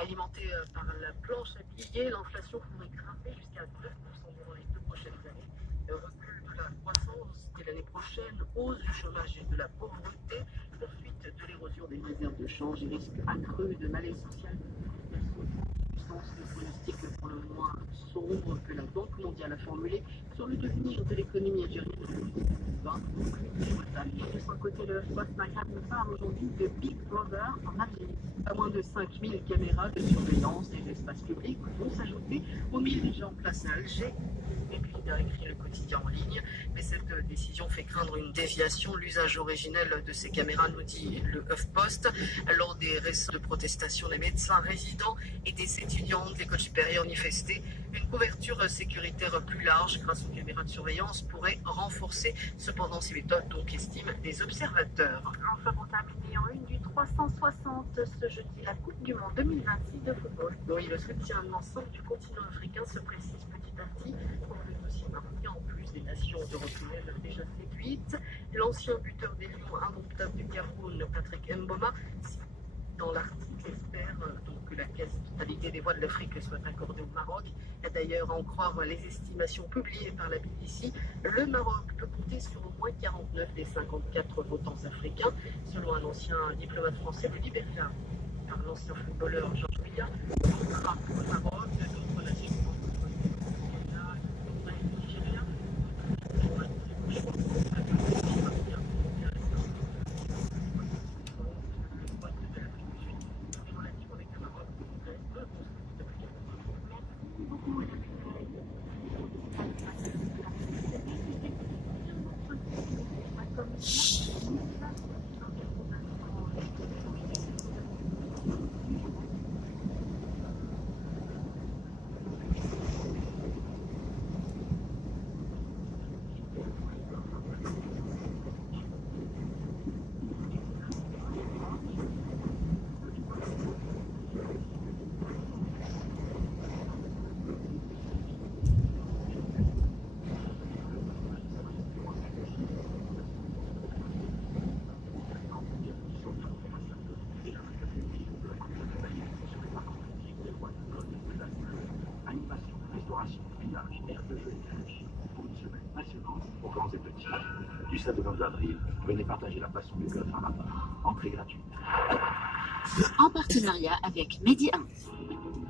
Alimentée par la planche à billets, l'inflation pourrait grimper jusqu'à 9% durant les 2 prochaines années. Recul de la croissance dès l'année prochaine, hausse du chômage et de la pauvreté, poursuite de l'érosion des réserves de change et risque accru de malaise social. Des pronostics pour le moins sombres que la Banque mondiale a formulés sur le devenir de l'économie algérienne en 2020. De son côté, le Post Maghreb nous parle aujourd'hui de Big Brother en Algérie. Pas moins de 5000 caméras de surveillance des espaces publics vont s'ajouter aux 1000 déjà en place à Alger. Et puis, il a écrit le quotidien en ligne, mais cette décision fait craindre une déviation. L'usage originel de ces caméras, nous dit le HuffPost, lors des récentes protestations des médecins résidents et des étudiants de l'école supérieure manifestés. Une couverture sécuritaire plus large grâce aux caméras de surveillance pourrait renforcer cependant ces méthodes, donc estiment des observateurs. Enfin, pour terminer en une du 360 ce jeudi, la Coupe du Monde 2026 de football. Oui, le soutien de l'ensemble du continent africain se précise petit à petit pour le dossier marocain, en plus des nations européennes déjà séduites. L'ancien buteur des Lions indomptables du Cameroun, Patrick Mboma, dans l'article, espère donc que la quasi-totalité des voix de l'Afrique soit accordée au Maroc. D'ailleurs, à en croire les estimations publiées par la BBC, le Maroc peut compter sur au moins 49 des 54 votants africains, selon un ancien diplomate français de Liberia. Par l'ancien footballeur Georges Weah, contrat pour le Maroc, d'autres nations Nigeria. Du 7 au 22 avril, venez partager la passion du golf à Rabat. Entrée gratuite. En partenariat avec Mehdi 1.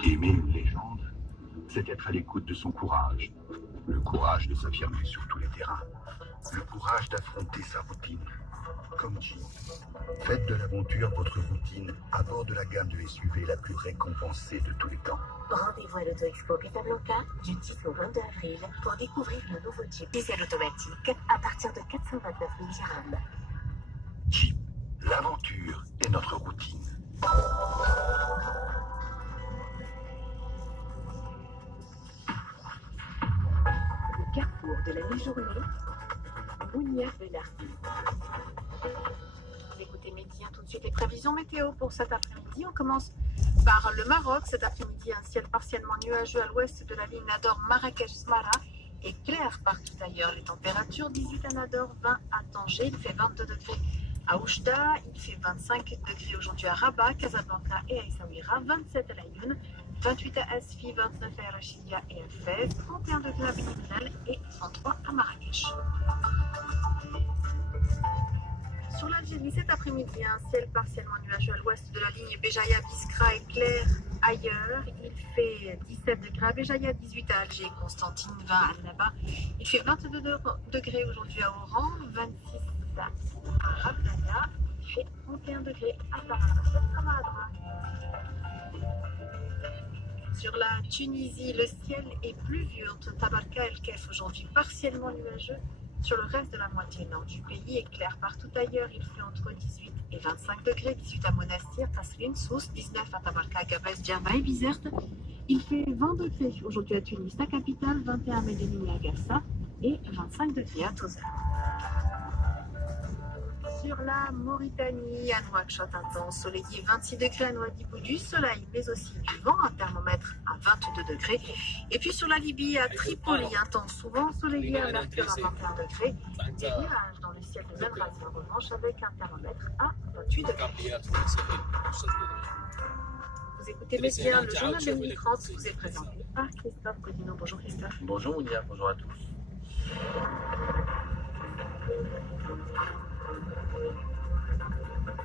Aimer une légende, c'est être à l'écoute de son courage. Le courage de s'affirmer sur tous les terrains. Le courage d'affronter sa routine. Comme Jeep, faites de l'aventure votre routine à bord de la gamme de SUV la plus récompensée de tous les temps. Rendez-vous à l'Auto-Expo Casablanca du 10 au 22 avril pour découvrir le nouveau Jeep diesel automatique à partir de 429 000 dirhams. Jeep, l'aventure est notre routine. Le carrefour de la mi-journée, Mounia Belardi. Vous écoutez Mehdi 1, tout de suite les prévisions météo pour cet après-midi. On commence par le Maroc. Cet après-midi, un ciel partiellement nuageux à l'ouest de la ligne Nador-Marrakech-Smara et clair partout ailleurs. Les températures 18 à Nador, 20 à Tanger, il fait 22 degrés à Oujda, il fait 25 degrés aujourd'hui à Rabat, Casablanca et à Essaouira, 27 à Laayoune, 28 à Asfi, 29 à Rachidia et à Fès, 31 degrés à Beni et 33 à Marrakech. Sur l'Algérie, cet après-midi, un ciel partiellement nuageux à l'ouest de la ligne Béjaïa-Biskra et clair ailleurs. Il fait 17 degrés à Béjaïa, 18 à Alger, Constantine, 20 à Annaba. Il fait 22 degrés aujourd'hui à Oran, 26 à Rabdaya. Il fait 31 degrés à Tamarabra. Sur la Tunisie, le ciel est pluvieux entre Tabarka et El Kef aujourd'hui, partiellement nuageux. Sur le reste de la moitié nord du pays est clair partout ailleurs. Il fait entre 18 et 25 degrés, 18 à Monastir, Taslin, Sousse, 19 à Tabarka, Gabès, Djerba et Bizerte. Il fait 20 degrés aujourd'hui à Tunis, la capitale, 21 à Medellín et à Garça et 25 degrés à Tozeur. Sur la Mauritanie, à Nouakchott, un temps ensoleillé, 26 degrés à Nouadhibou, du soleil, mais aussi du vent, un thermomètre à 22 degrés. Et puis sur la Libye, à Tripoli, un temps souvent ensoleillé, un mercure à 21 degrés. Des nuages dans le ciel de Benghazi, en revanche, avec un thermomètre à 28 degrés. Vous Vous écoutez Média, le journal de minuit 30 vous est présenté par Christophe Godino. Bonjour Christophe. Bonjour Ounia, bonjour à tous.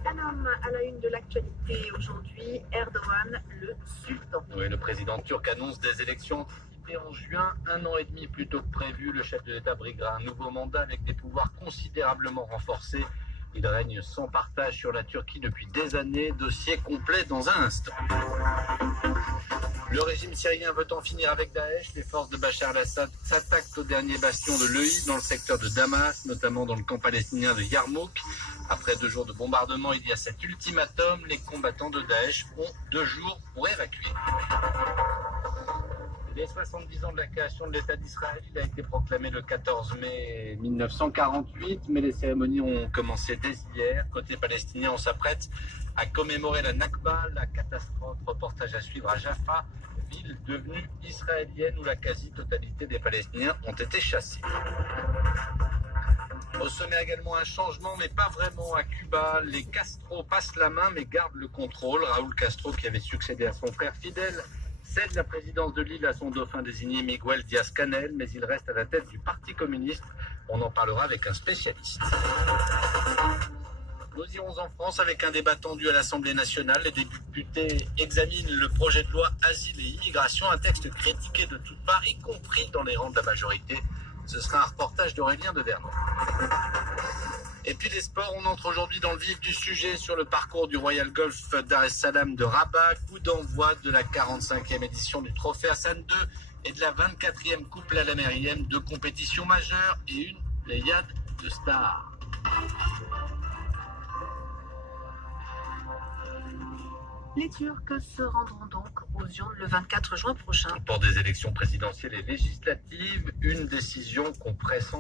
Un homme à la une de l'actualité aujourd'hui, Erdogan, le sultan. Oui, le président turc annonce des élections anticipées en juin, 1 an et demi plus tôt que prévu. Le chef de l'État briguera un nouveau mandat avec des pouvoirs considérablement renforcés. Il règne sans partage sur la Turquie depuis des années. Dossier complet dans un instant. Le régime syrien veut en finir avec Daesh. Les forces de Bachar al-Assad s'attaquent au dernier bastion de l'EI dans le secteur de Damas, notamment dans le camp palestinien de Yarmouk. Après 2 jours de bombardement, il y a cet ultimatum. Les combattants de Daesh ont 2 jours pour évacuer. Les 70 ans de la création de l'État d'Israël, il a été proclamé le 14 mai 1948, mais les cérémonies ont commencé dès hier. Côté palestinien, on s'apprête à commémorer la Nakba, la catastrophe. Reportage à suivre à Jaffa, ville devenue israélienne où la quasi-totalité des Palestiniens ont été chassés. Au sommet également un changement, mais pas vraiment à Cuba. Les Castro passent la main, mais gardent le contrôle. Raúl Castro, qui avait succédé à son frère Fidel, cède la présidence de l'île à son dauphin désigné Miguel Díaz-Canel, mais il reste à la tête du Parti communiste. On en parlera avec un spécialiste. Nous irons en France avec un débat tendu à l'Assemblée nationale. Les députés examinent le projet de loi Asile et Immigration, un texte critiqué de toutes parts, y compris dans les rangs de la majorité. Ce sera un reportage d'Aurélien de Vernon. Et puis les sports, on entre aujourd'hui dans le vif du sujet sur le parcours du Royal Golf Dar es Salaam de Rabat, coup d'envoi de la 45e édition du Trophée Hassan II et de la 24e Coupe Al Amérienne, 2 compétitions majeures et une pléiade de stars. Les Turcs se rendront donc aux urnes le 24 juin prochain. Pour des élections présidentielles et législatives, une décision qu'on pressent